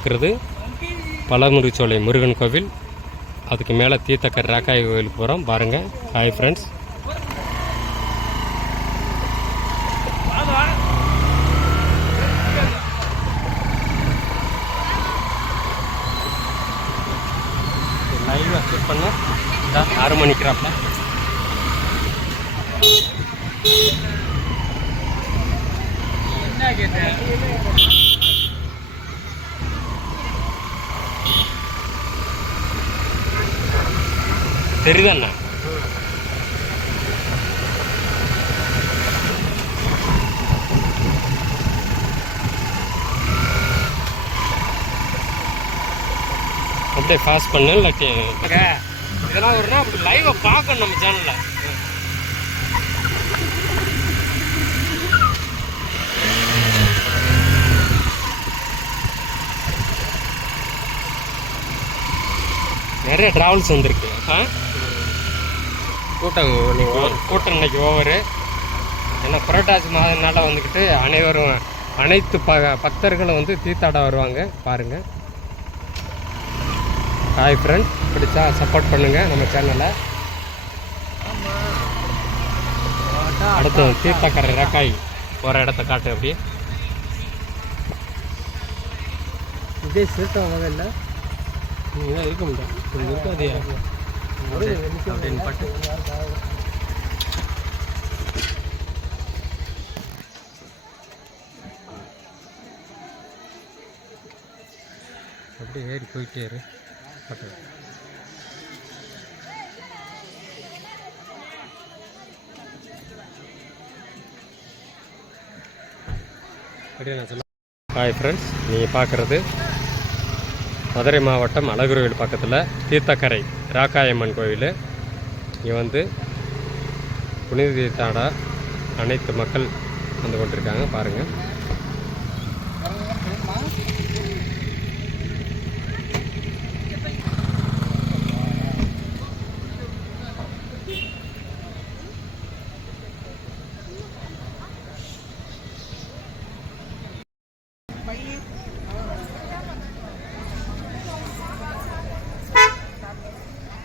இருக்கிறது. பழமுறிச்சோலை முருகன் கோவில். அதுக்கு மேலே தீர்த்தக்கர் ராக்காய் கோவிலுக்கு போகிறோம் பாருங்கள் ஹாய் ஃப்ரெண்ட்ஸ் லைவ் அக்செப்ட் பண்ண. ஆறு மணிக்கிறாப்ல என்ன கேட்டேன் தெரியுதாண்ணா? அப்படியே ஃபாஸ்ட் பண்ணு இல்லாட்டி இதெல்லாம் ஒரு அப்படி லைவை பார்க்கணும் நம்ம சேனலில் நிறைய டிராவல்ஸ் வந்திருக்கு. ஆ? கூட்டம் இன்னைக்கு கூட்டம் இன்னைக்கு ஓவரு ஏன்னா புரட்டாசி மாதனால வந்துக்கிட்டு அனைவரும் அனைத்து ப பக்தர்களும் வந்து தீர்த்தாட வருவாங்க. பாருங்கள் ஹாய் ஃப்ரெண்ட் பிடிச்சா சப்போர்ட் பண்ணுங்கள் நம்ம சேனலை அடுத்து தீர்த்தக்கரை ரக்காய் போகிற இடத்த காட்டு அப்படியே. இதே சேர்த்தவங்க முதல்ல நீங்கள் இருக்க முடியாது கொஞ்சம் இருக்காது. அப்படின்னு பட்டு. அப்படியே ஏறி போயிட்டே இரு. பட்டு. அப்படியே நான் சொல்ல ஹாய் ஃப்ரெண்ட்ஸ் நீங்கள் பார்க்குறது மதுரை மாவட்டம் அழகுருவில் பக்கத்தில் தீர்த்தக்கரை ராக்காயம்மன் கோவில் இங்கே வந்து புனித தீர்த்தாட அனைத்து மக்கள் வந்து கொண்டிருக்காங்க பாருங்கள்